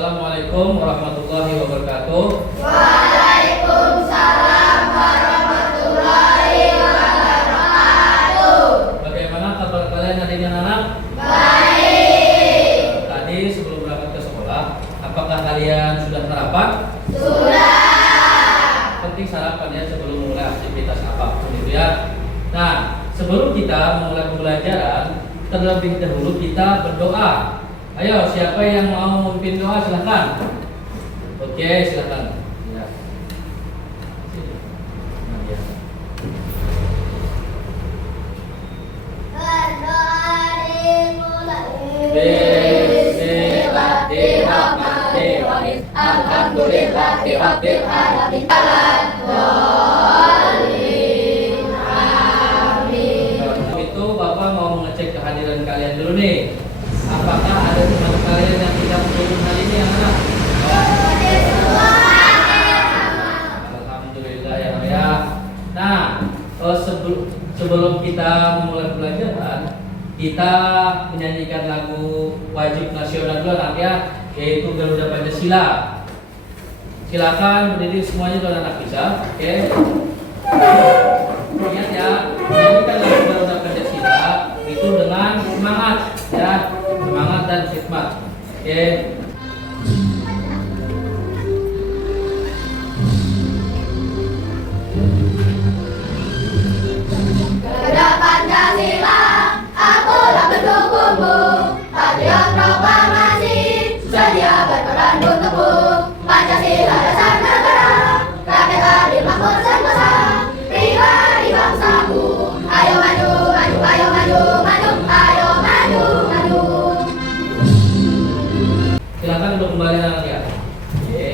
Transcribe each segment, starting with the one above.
Assalamualaikum warahmatullahi wabarakatuh. Waalaikumsalam warahmatullahi wabarakatuh. Bagaimana kabar kalian hari ini anak? Baik. Tadi sebelum berangkat ke sekolah, apakah kalian sudah sarapan? Sudah. Penting sarapan ya sebelum mulai aktivitas apapun itu ya. Nah, sebelum kita memulai pembelajaran, terlebih dahulu kita berdoa. Ayo, siapa yang mau memimpin doa silahkan. Oke, silahkan. Ya. Nah, ya. Berdoa dimulai. Bismillahirrahmanirrahim. Alhamdulillahirabbil alamin. Amin. Itu Bapak mau mengecek kehadiran kalian dulu nih. Apakah ada teman kalian yang tidak mendukung hal ini anak? Alhamdulillah ya. Nah, sebelum kita memulai pelajaran, kita menyanyikan lagu wajib nasional dulu anak ya, yaitu Garuda Pancasila. Silakan berdiri semuanya kalau anak bisa. Oke. Ingat ya, menyanyikan lagu Garuda Pancasila itu dengan semangat ya, semangat dan khidmat. Oke. Garuda Pancasila, akulah pendukungmu. Patriot proklamasi, sedia berperan untukmu. Pancasila dasar negara, rakyat adil makmur sentosa. Pribadi bangsaku, ayo maju, maju, ayo maju, maju, ayo maju, maju. Silakan untuk kembali anak ya. Oke.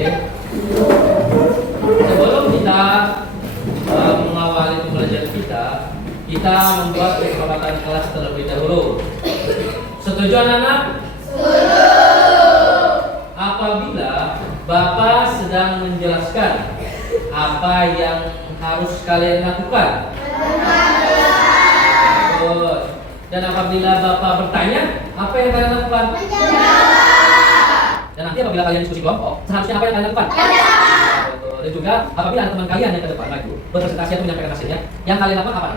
Sebelum kita mengawali pembelajaran kita membuat kesepakatan kelas terlebih dahulu. Setuju anak-anak? Setuju. Apabila Bapak sedang menjelaskan apa yang harus kalian lakukan. Terus. Dan apabila Bapak bertanya, apa yang kalian lakukan? Dan nanti apabila kalian diskusi kelompok, seharusnya apa yang kalian lakukan? Dan juga apabila ada teman kalian yang ke depan maju berpresentasi atau menyampaikan hasilnya, yang kalian lakukan apa?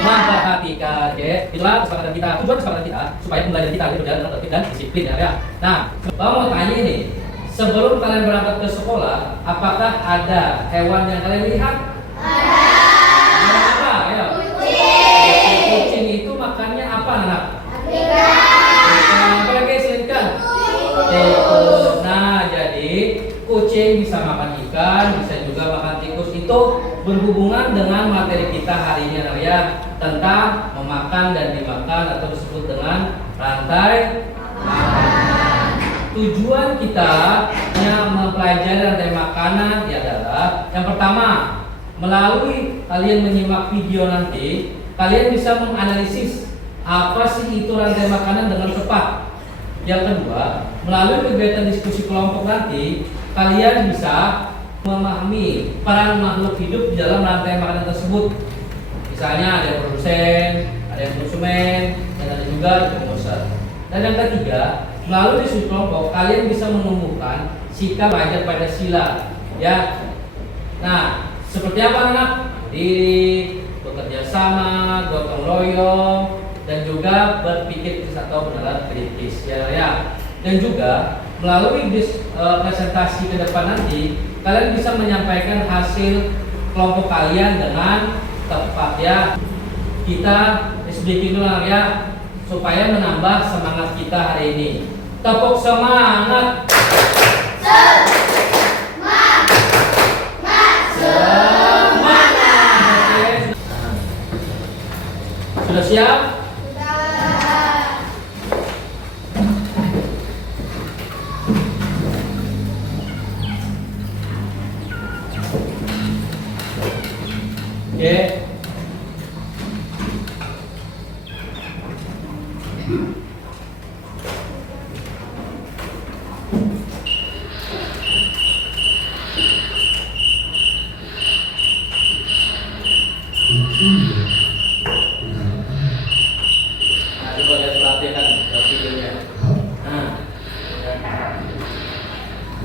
Memperhatikan. Oke, itulah kesepakatan kita. Tujuan kesepakatan kita supaya pembelajaran kita berjalan dengan tertib dan disiplin ya. Nah, Bapak mau tanya ini, sebelum kalian berangkat ke sekolah, apakah ada hewan yang kalian lihat? Ada. Apa? Ayo. Kucing. Kucing itu makannya apa, anak? Ikan. Apa lagi selain ikan? Tikus. Nah, jadi kucing bisa makan ikan, bisa juga makan tikus. Itu berhubungan dengan materi kita hari ini ya, tentang memakan dan dimakan atau disebut dengan rantai makanan. Tujuan kita yang mempelajari rantai makanan adalah yang pertama, melalui kalian menyimak video nanti, kalian bisa menganalisis apa sih itu rantai makanan dengan tepat. Yang kedua, melalui kegiatan diskusi kelompok nanti, kalian bisa memahami peran makhluk hidup di dalam rantai makanan tersebut. Misalnya ada yang produsen, ada yang konsumen, dan ada juga pengusaha. Dan yang ketiga, melalui diskusi kelompok, kalian bisa menumbuhkan sikap wajib Pancasila. Ya. Nah, seperti apa anak? Diri, bekerja sama, gotong royong, dan juga berpikir kritis atau benar kritis ya. Dan juga melalui presentasi ke depan nanti, kalian bisa menyampaikan hasil kelompok kalian dengan tepat ya. Kita sedikit dulu ya, supaya menambah semangat kita hari ini. Tepuk semangat. Semangat. Sudah siap? Oke.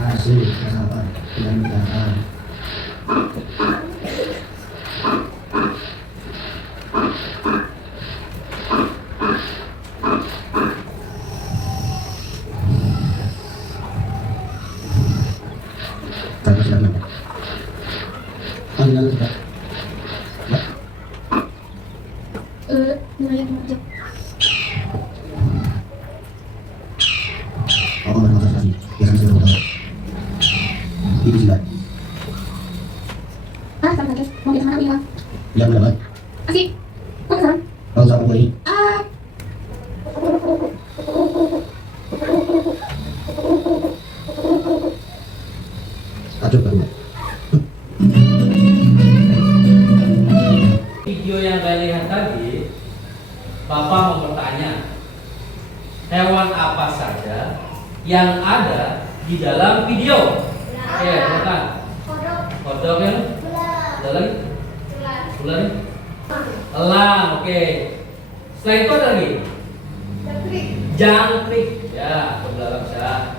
hasil tangkapan penelitian. Karena sudah lama. Panggilan tidak. Mulai kerja. Oh, berkonsentrasi. Biasanya sudah tahu. Ini sudah. Sama guys, mau kita mana bilang? Yang berapa? Asik. Mau kesana? Kalau sama ini, acuh baru. Video yang kalian lihat tadi, Bapak mau bertanya, hewan apa saja yang ada di dalam video? Oke, bukan. Kodok yang ada lagi? Ular nih? Elang, oke. Setelah itu ada lagi? Jangkrik. Ya, benar bisa.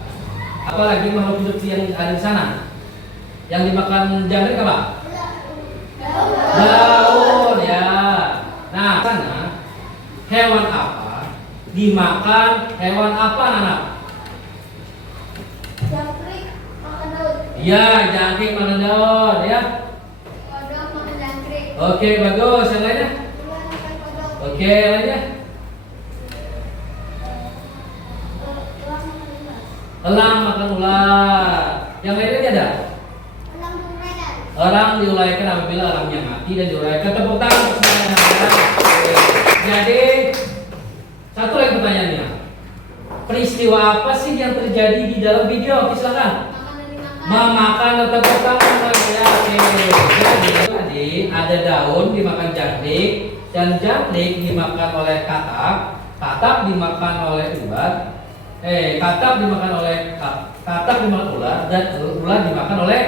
Apa lagi makhluk hidup yang ada di sana? Yang dimakan jangkrik apa? Daun, ya. Nah, sana hewan apa dimakan hewan apa, anak? Jangkrik makan daun. Ya, jangkrik makan daun, ya. Kodok makan jangkrik. Oke, bagus. Yang lainnya? Ular makan kodok. Oke, yang lainnya? Ular makan ular. Elang makan ular. Yang lainnya ada? Ular makan. Orang diuraikan apabila orangnya mati dan diuraikan. Tepuk tangan untuk semuanya. Oke. Jadi satu lagi pertanyaannya. Peristiwa apa sih yang terjadi di dalam video? Oke, silakan. Makanan dimakan. Memakan atau tepuk tangan ya. Oke. Jadi tadi ada daun dimakan jangkrik dan jangkrik dimakan oleh katak, katak dimakan oleh ular. Katak dimakan oleh katak dimakan ular dan ular dimakan oleh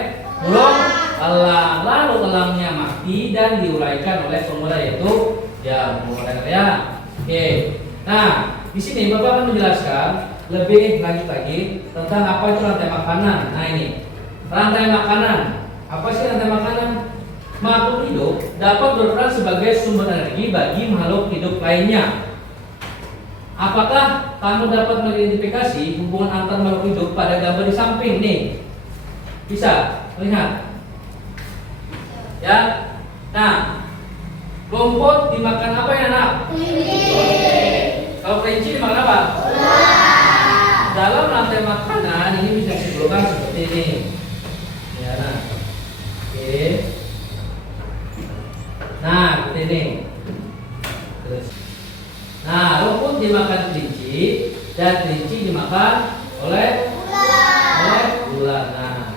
burung elang. Lalu elangnya mati dan diuraikan oleh pengular yaitu jamur ya. Oke. Nah, di sini Bapak akan menjelaskan lebih lanjut lagi tentang apa itu rantai makanan. Nah, ini rantai makanan. Apa sih rantai makanan? Makhluk hidup dapat berperan sebagai sumber energi bagi makhluk hidup lainnya. Apakah kamu dapat mengidentifikasi hubungan antar makhluk hidup pada gambar di samping nih? Bisa melihat? Ya. Nah, rumput dimakan apa ya, Nak? Kalau kelinci dimakan apa? Dalam rantai makanan ini bisa disimpulkan seperti ini. Ya, nah. Oke. Nah, seperti ini. Terus. Nah, rumput dimakan kelinci dan kelinci dimakan oleh ular. Nah,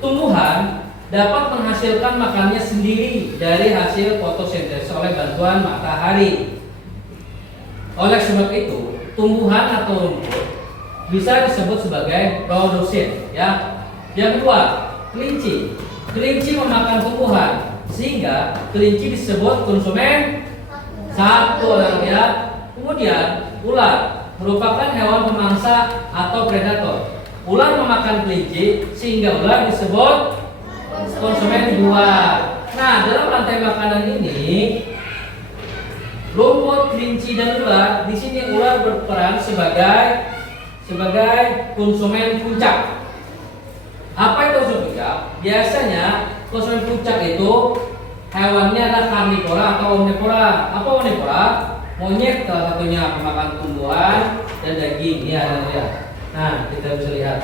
tumbuhan dapat menghasilkan makanannya sendiri dari hasil fotosintesis oleh bantuan matahari. Oleh sebab itu, tumbuhan atau rumput bisa disebut sebagai produsen, ya. Yang kedua, kelinci. Kelinci memakan tumbuhan, sehingga kelinci disebut konsumen satu, ya. Kemudian, ular merupakan hewan pemangsa atau predator. Ular memakan kelinci, sehingga ular disebut konsumen dua. Nah, dalam rantai makanan ini, rumput, kelinci dan ular, di sini ular berperan sebagai konsumen puncak. Apa itu konsumen puncak? Biasanya konsumen puncak itu hewannya adalah karnivora atau omnivora. Apa omnivora? Monyet salah satunya pemakan tumbuhan dan daging. Ya. Nah, kita bisa lihat.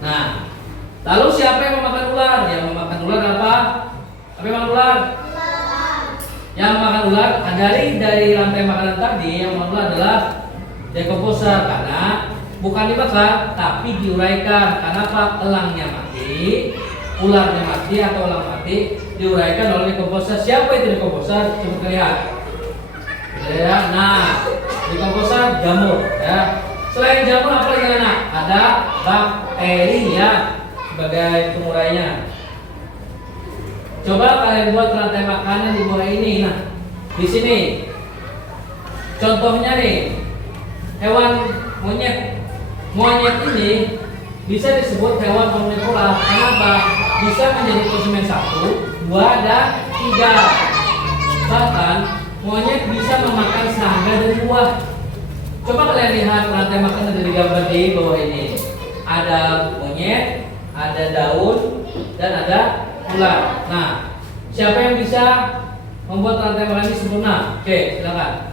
Nah, lalu siapa yang memakan ular? Yang memakan ular apa? Apa yang memakan ular? Yang makan ular dari rantai makanan tadi yang makan ular adalah dekomposer karena bukan dimakan tapi diuraikan. Karena apa? Elangnya mati, ularnya mati atau elang mati diuraikan oleh dekomposer. Siapa itu dekomposer? Coba lihat. Ya, nah, dekomposer jamur ya. Selain jamur apa lagi anak? Ada bakteri ya sebagai pengurainya. Coba kalian buat rantai makanan di bawah ini. Nah, di sini contohnya nih hewan monyet. Monyet ini bisa disebut hewan omnivora. Kenapa? Bisa menjadi konsumen 1, 2, dan 3. Bahkan monyet bisa memakan serangga dan buah. Coba kalian lihat rantai makanan dari gambar di bawah ini. Ada monyet, ada daun, dan ada ular. Nah, siapa yang bisa membuat rantai makanan ini sempurna? Oke, silakan.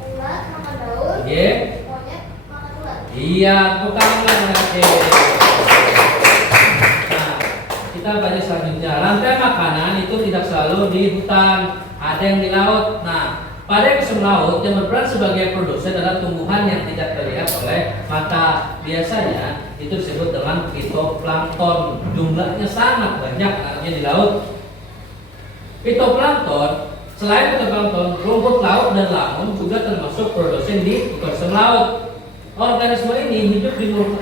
Ular makan daun. Oke. Monyet makan ular. Iya, bukan ular. Oke. Nah, kita baca selanjutnya. Rantai makanan itu tidak selalu di hutan, ada yang di laut. Nah, pada ekosistem laut yang berperan sebagai produsen adalah tumbuhan yang tidak terlihat oleh mata. Biasanya itu disebut dengan fitoplankton. Jumlahnya sangat banyak adanya di laut. Fitoplankton, selain fitoplankton, rumput laut dan lamun juga termasuk produsen di ekosistem laut. Organisme ini hidup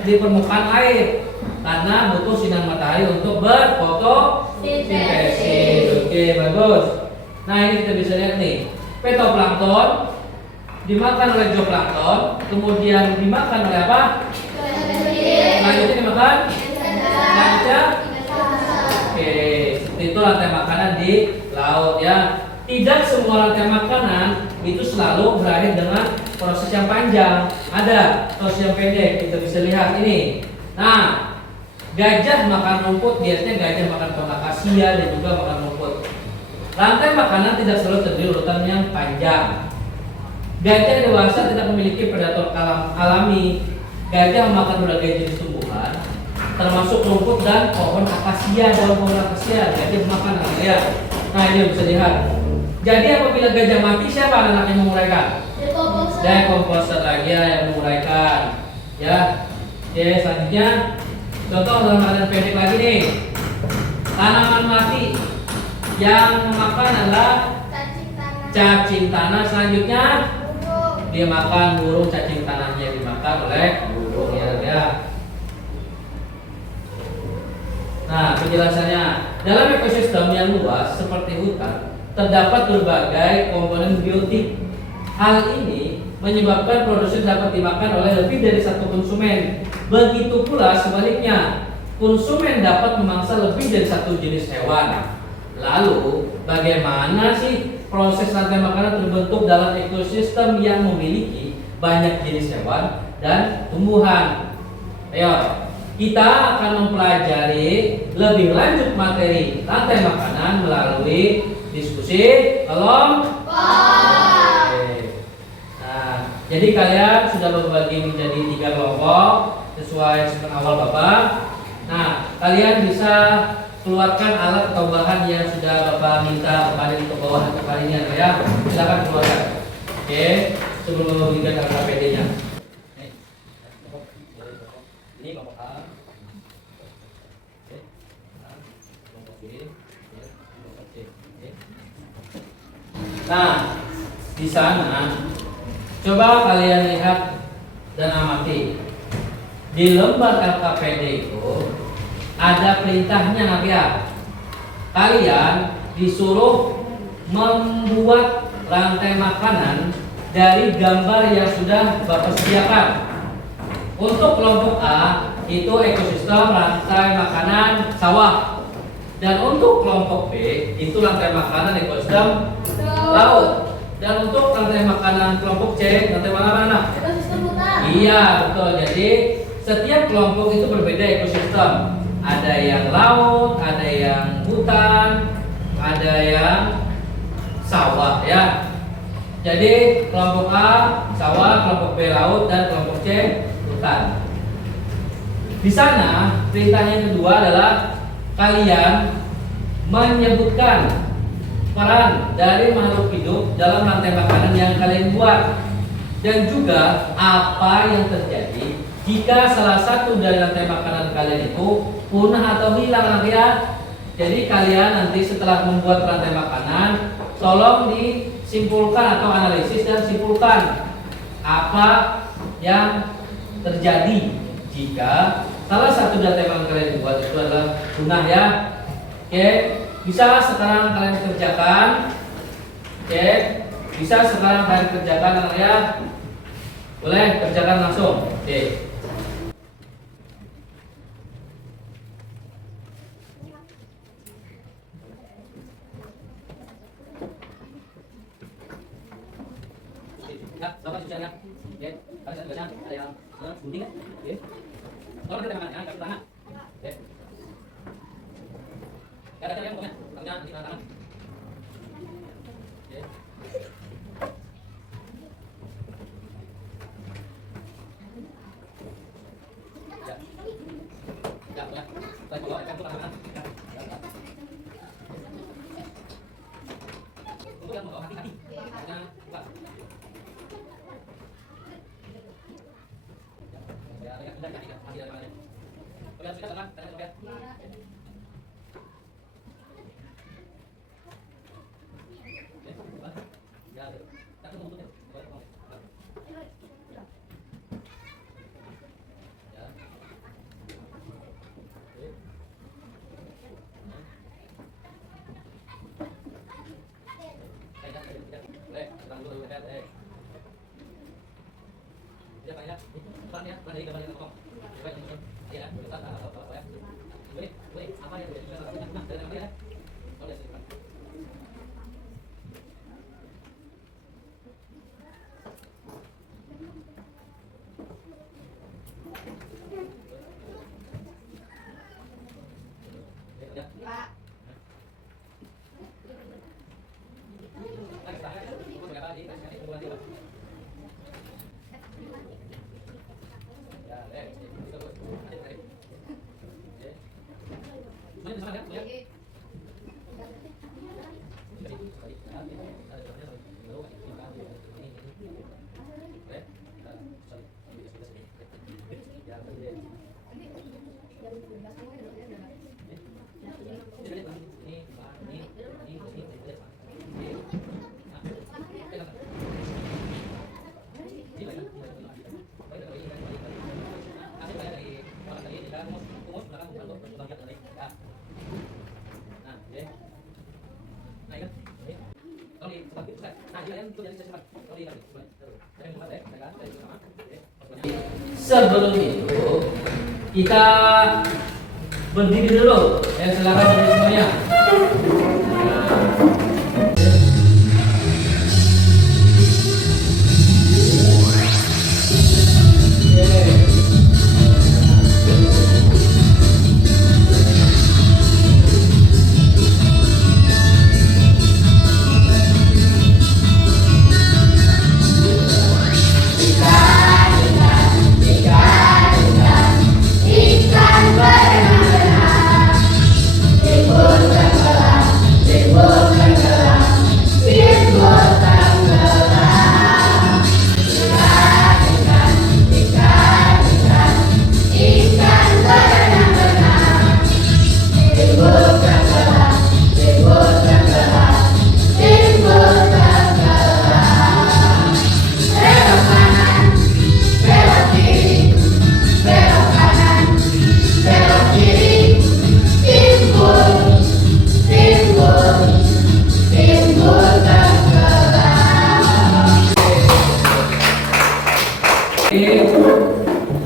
di permukaan air karena butuh sinar matahari untuk berfotosintesis. Oke, bagus. Nah, ini kita bisa lihat nih. Fitoplankton dimakan oleh zooplankton, kemudian dimakan oleh apa? Selanjutnya dimakan lanca. Oke, seperti itu rantai makanan di laut ya. Tidak semua rantai makanan itu selalu berakhir dengan proses yang panjang. Ada proses yang pendek, kita bisa lihat ini. Nah, gajah makan rumput, biasanya gajah makan pohon akasia dan juga makan rumput. Rantai makanan tidak selalu terdiri urutan yang panjang. Gajah dewasa tidak memiliki predator alami. Gajah memakan berbagai jenis tumbuhan, termasuk rumput dan pohon akasia. Daun pohon akasia gajah makan ya. Nah, ini bisa lihat. Jadi apabila gajah mati, siapa anak yang menguraikan? Dekomposer lagi yang menguraikan. Ya. Oke, selanjutnya contoh dalam keadaan pendek lagi nih. Tanaman mati yang memakan adalah cacing tanah. Selanjutnya dia makan burung, cacing tanahnya dimakan oleh burung ya. Nah, penjelasannya, dalam ekosistem yang luas seperti hutan terdapat berbagai komponen biotik. Hal ini menyebabkan produsen dapat dimakan oleh lebih dari satu konsumen. Begitu pula sebaliknya, konsumen dapat memangsa lebih dari satu jenis hewan. Lalu, bagaimana sih proses rantai makanan terbentuk dalam ekosistem yang memiliki banyak jenis hewan dan tumbuhan? Ayo, kita akan mempelajari lebih lanjut materi rantai makanan melalui diskusi kelompok. Nah, jadi kalian sudah berbagi menjadi 3 kelompok sesuai segmen awal Bapak. Nah, kalian bisa keluarkan alat atau bahan yang sudah Bapak minta Bapak untuk bawa untuk hari ini ya. Silakan keluarkan. Oke, sebelum memberikan KPD-nya. Ini kelompok A. Oke. Kelompok B, kelompok C. Oke. Nah, di sana coba kalian lihat dan amati. Di lembar LKPD itu ada perintahnya nak ya. Kalian disuruh membuat rantai makanan dari gambar yang sudah Bapak sediakan. Untuk kelompok A itu ekosistem rantai makanan sawah. Dan untuk kelompok B itu rantai makanan ekosistem laut. Dan untuk rantai makanan kelompok C rantai mana? Ekosistem hutan. Iya, betul. Jadi setiap kelompok itu berbeda ekosistem. Ada yang laut, ada yang hutan, ada yang sawah ya. Jadi kelompok A sawah, kelompok B laut, dan kelompok C hutan. Di sana perintahnya yang kedua adalah kalian menyebutkan peran dari makhluk hidup dalam rantai makanan yang kalian buat, dan juga apa yang terjadi jika salah satu dari rantai makanan kalian itu punah atau hilang ya. Jadi kalian nanti setelah membuat rantai makanan, tolong disimpulkan atau analisis dan simpulkan apa yang terjadi jika salah satu rantai makanan kalian buat itu adalah punah ya. Oke, bisa sekarang kalian kerjakan. Oke, bisa sekarang kalian kerjakan ya. Boleh kerjakan langsung. Oke. Bapak cuciannya. Oke. Ada tugasnya, ada yang gunting kan? Oke. Tolong kita tangan, jangan kasih tangan. Oke. Ada cara yang pokoknya, tangannya nanti tangan. Oke. Ya. Ya, ya. Saya bawa ikan tuh tangan. Ya. Ya. Untuk yang membawa hati-hati. Tangannya buka. Ya, ya, sudah kasih hati dari tangannya. Oke, sudah tangan, tangan oke. Ya, kita tunggu ya. Ya. Sebelum itu kita berdiri dulu. Silakan berdiri semuanya.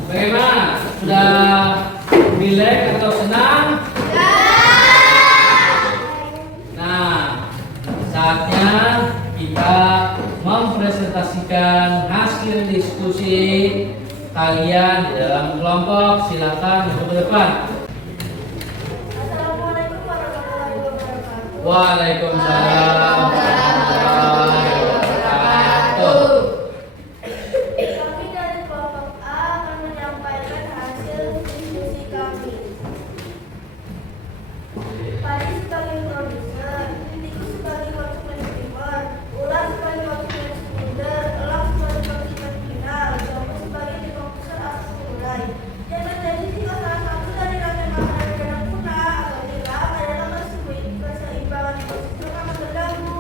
Bagaimana? Sudah rileks atau senang? Nah, saatnya kita mempresentasikan hasil diskusi kalian di dalam kelompok. Silakan ke depan. Assalamualaikum warahmatullahi wabarakatuh. Waalaikumsalam warahmatullahi wabarakatuh. Kami dari kelompok A akan menyampaikan hasil diskusi kami. Padi sebagai produser, tikus sebagai konsumen primer, ular sebagai konsumen sekunder, elang sebagai konsumen final, jamur sebagai dikomposer atau mulai. Yang terjadi jika salah satu dari rangkaian makanan yang punah atau hilang adalah keseimbangan ekosistem akan terganggu.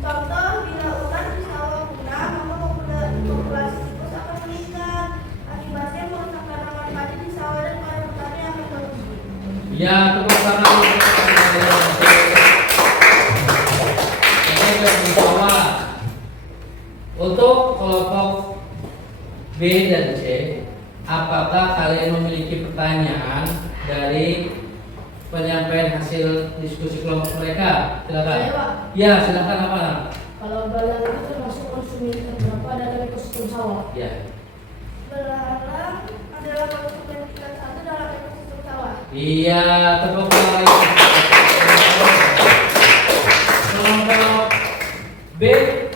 Contoh, bila ular di sawah punah, maka populasi tikus akan meningkat. Akibatnya merusak tanaman padi di sawah dan para petani akan merugi. Ya, tepuk tangan untuk bawah. Untuk kelompok B dan C, apakah kalian memiliki pertanyaan dari penyampaian hasil diskusi kelompok mereka? Silakan. Saya, Pak. Ya, silakan apa? Kalau belalang itu termasuk konsumen terberapa dalam ekosistem sawah. Ya. Belalang adalah makhluk yang tingkat satu dalam ekosistem sawah. Iya, tepuk tangan lagi. Kelompok B,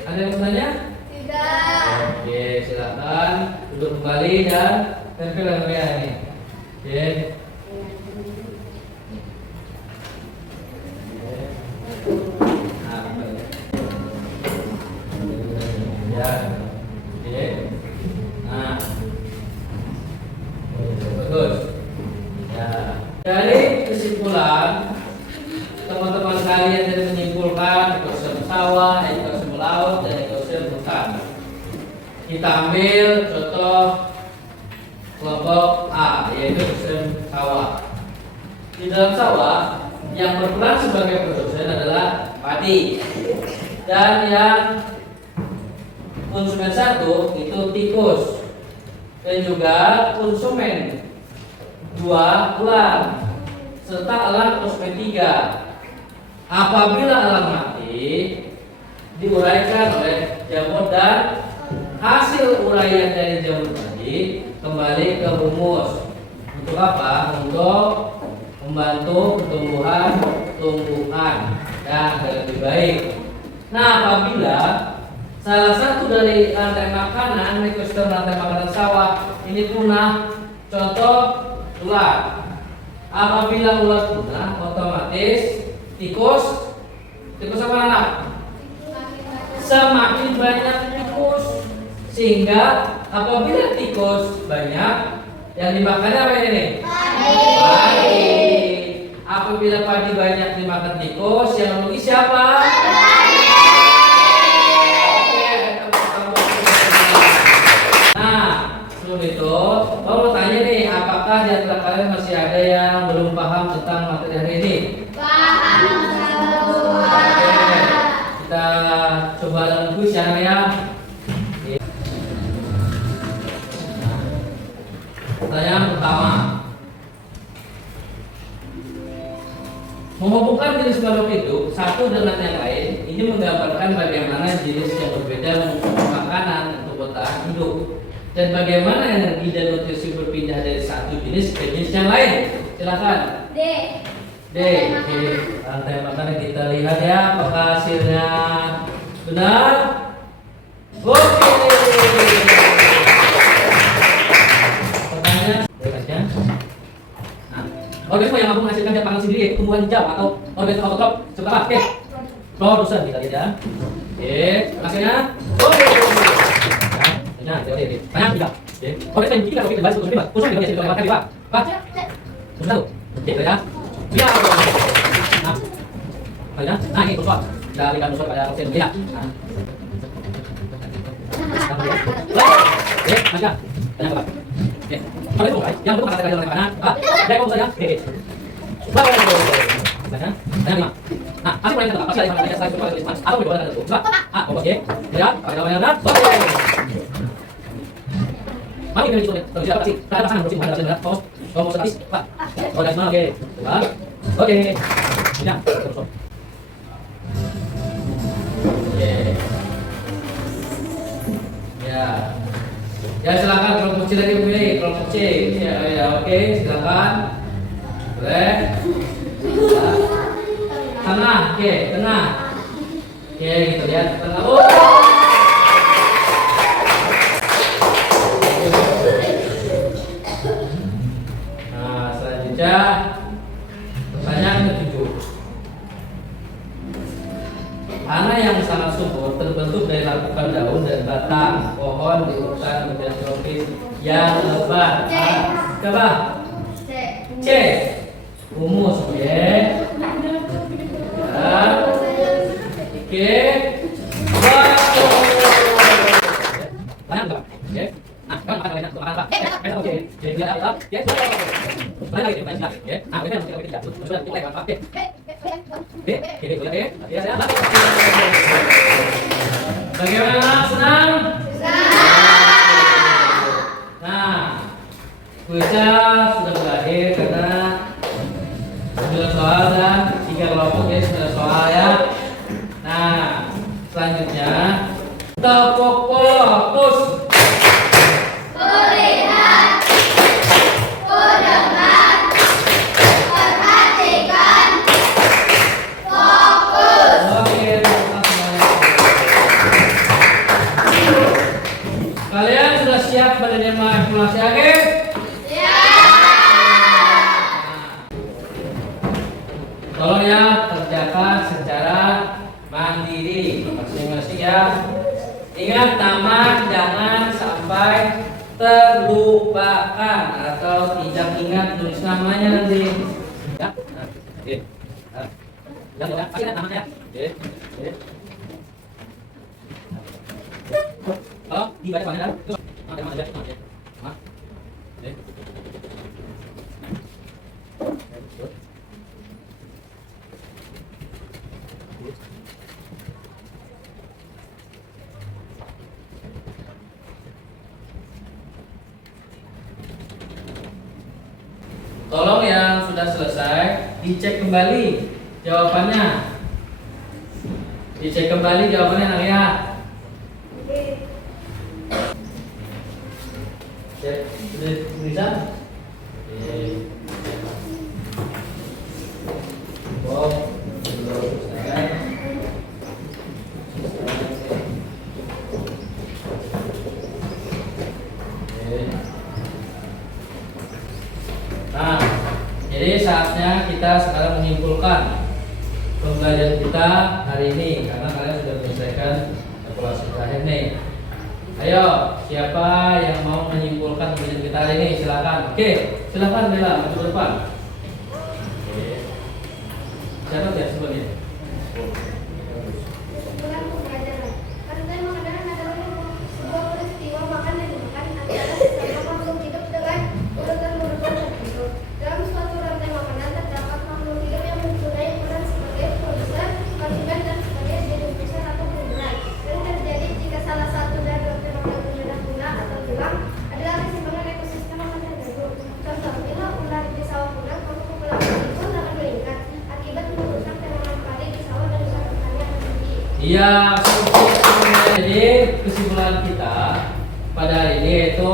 ada yang bertanya? Tidak. Oke, silakan duduk kembali dan tempel area ini. Oke. Nah, ya. Oke. Nah. Bagus. Ya. Dari kesimpulan teman-teman kalian dari menyimpulkan ekosistem sawah, ekosistem laut, dan ekosistem hutan. Kita ambil contoh kelompok A, yaitu ekosistem sawah. Di dalam sawah yang berperan sebagai produsen adalah padi, dan yang konsumen satu itu tikus, dan juga konsumen dua ular, serta elang konsumen tiga. Apabila elang mati, diuraikan oleh jamur dan hasil uraian dari jamur tadi kembali ke humus. Untuk apa? Untuk membantu pertumbuhan yang lebih baik. Nah, apabila salah satu dari rantai makanan ekosistem rantai makanan sawah ini punah, contoh ular. Apabila ular punah, otomatis tikus apa anak? Semakin banyak tikus, sehingga apabila tikus banyak, yang dimakan apa ini? Padi. Apabila padi banyak dimakan tikus, yang rugi siapa? Nah, sebelum itu, mau tanya nih, apakah di antara kalian masih ada yang belum paham tentang materi hari ini? Kita coba dalam kuis ya. Pertanyaan pertama, menghubungkan jenis makhluk hidup satu dengan yang lain ini menggambarkan bagaimana jenis yang berbeda mengkonsumsi makanan untuk bertahan hidup, dan bagaimana energi dan nutrisi berpindah dari satu jenis ke jenis yang lain. Silakan. D. Oke, rantai makanan kita lihat ya, apakah hasilnya benar? Oke. Pertanyaan berikutnya. Nah, organisme yang mampu menghasilkan zat pangan sendiri, tumbuhan hijau atau organisme autotrop seperti apa? Oke, produsen kita lihat ya. Oke, hasilnya. Oke. Nah, oke. Tanya tiga. Oke, organisme yang tidak berbasis untuk bebas, khusus dengan hasil makan apa? Satu. Oke, ya. Ya. Nah, nah ini unsur. Kita berikan unsur pada oksigen ya. Nah. Oke, masih. Tanya apa? Oke. Kalau itu yang bentuk kata-kata yang mana? Ah, dekong saja. Oke. Baca. Tanya lima. Nah, asal mulai apa? Pasti ada yang baca satu kali tulis. Atau di bawah ada tulis. Ah, oke. Ya, pakai nama yang benar. Oke. Mari kita lihat terus apa sih? Kita pasangan bersih pada hasilnya. Kamu setis, Pak. Oh, dari mana? Oke. Coba. Oke. Ya, terus. Oke. Ya. Ya, silakan kelompok C lagi memilih kelompok C. Ya, oke, silakan. Boleh. Ya. Tengah, oke, tengah. Oke, kita lihat tengah. Oh. Nah, selanjutnya pertanyaan ke-7. Tanah yang sangat subur terbentuk dari lapisan daun dan batang pohon di hutan hujan tropis yang lebat. Coba. C. Humus, oke. Ya. Oke. Tanah berapa? Oke. Nah, kan makan lainnya untuk makan apa? Oke. Jadi dia apa? Ya. Mana lagi? Oke. Nah, ini yang kita sudah kita lewat. Oke. B, oke, boleh. Ya, saya. Bagaimana? Senang? Nah, kuisnya sudah berakhir karena 9 soal dan 3 kelompok ya, 9 soal ya. Nah, selanjutnya tepuk fokus. namanya nanti. Ya. Nah, oke. Nah. Ya, pasti ada namanya. Oke. Oke. Kalau dibaca mana itu? Nama aja, nama aja. Nama. Oke. Tolong yang sudah selesai dicek kembali jawabannya. Dicek kembali jawabannya Nalia. Oke. Cek bisa? Oke. Oh, belum selesai. Oke. Nah, jadi saatnya kita sekarang menyimpulkan pembelajaran kita hari ini karena kalian sudah menyelesaikan evaluasi terakhir nih. Ayo, siapa yang mau menyimpulkan pembelajaran kita hari ini? Silakan. Oke, silakan Bella maju ke depan. Oke. Siapa ya sebelumnya? Kesimpulan pembelajaran. Rantai makanan adalah sebuah peristiwa makan dan dimakan antara sesama makhluk hidup dengan urutan-urutan tertentu. Dalam suatu rantai makanan terdapat makhluk hidup yang mempunyai peran sebagai produsen, konsumen, dan sebagai distributor atau penggunaan. Yang terjadi jika salah satu dari rantai makanan sudah punah atau hilang adalah keseimbangan ekosistem akan terganggu. Contoh, bila ular di sawah punah, maka populasi pun akan meningkat akibat merusak tanaman padi di sawah dan usaha pertanian terjadi. Iya, jadi kesimpulan kita pada hari ini yaitu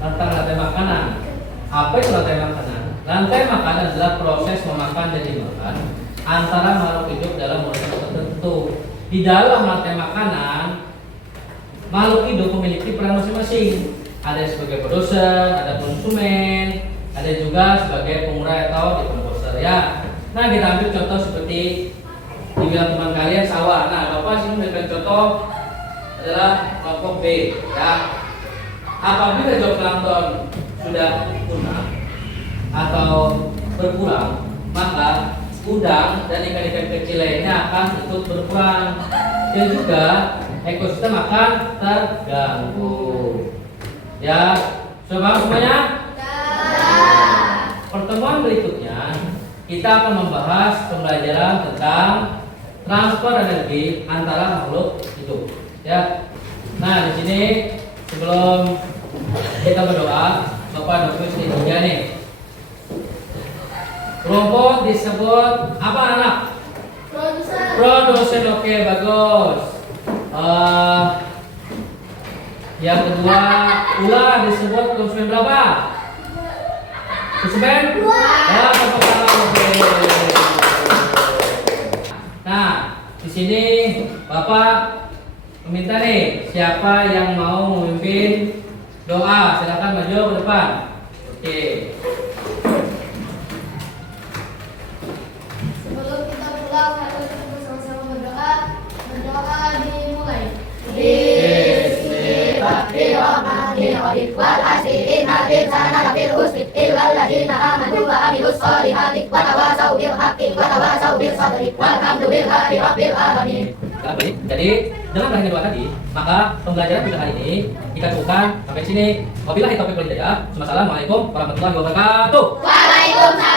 tentang rantai makanan. Apa itu rantai makanan? Rantai makanan adalah proses memakan dan dimakan antara makhluk hidup dalam urutan tertentu. Di dalam rantai makanan, makhluk hidup memiliki peran masing-masing. Ada yang sebagai produsen, ada konsumen, ada juga sebagai pengurai atau dekomposer ya. Nah, kita ambil contoh seperti dibilang teman kalian sawah. Nah, Bapak sini memberikan contoh adalah kelompok B ya. Apabila zooplankton sudah punah atau berkurang, maka udang dan ikan-ikan kecil lainnya akan ikut berkurang dan juga ekosistem akan terganggu. Ya, sudah paham semuanya? Pertemuan berikutnya kita akan membahas pembelajaran tentang transfer energi antara makhluk hidup. Ya. Nah, di sini sebelum kita berdoa, Bapak Dokter sini juga nih. Kelompok disebut apa anak? Produsen. Oke, bagus. Yang kedua, ular disebut konsumen berapa? Konsumen? Ya, tepuk tangan. Oke. Nah, di sini Bapak meminta nih siapa yang mau memimpin doa, silakan maju ke depan. Oke. Sebelum kita pulang, harus kita bersama-sama berdoa. Berdoa dimulai. Bismillahirrahmanirrahim. Wal asri innal insana lafi khusr illa alladziina aamanu wa 'amilus shalihati wa tawassaw bil haqqi wa tawassaw bis sabri. Walhamdulillahi rabbil alamin. Jadi dengan berakhirnya doa tadi, maka pembelajaran kita hari ini kita cukupkan sampai sini. Wabillahi taufiq wal hidayah. Wassalamualaikum warahmatullahi wabarakatuh. Waalaikumsalam.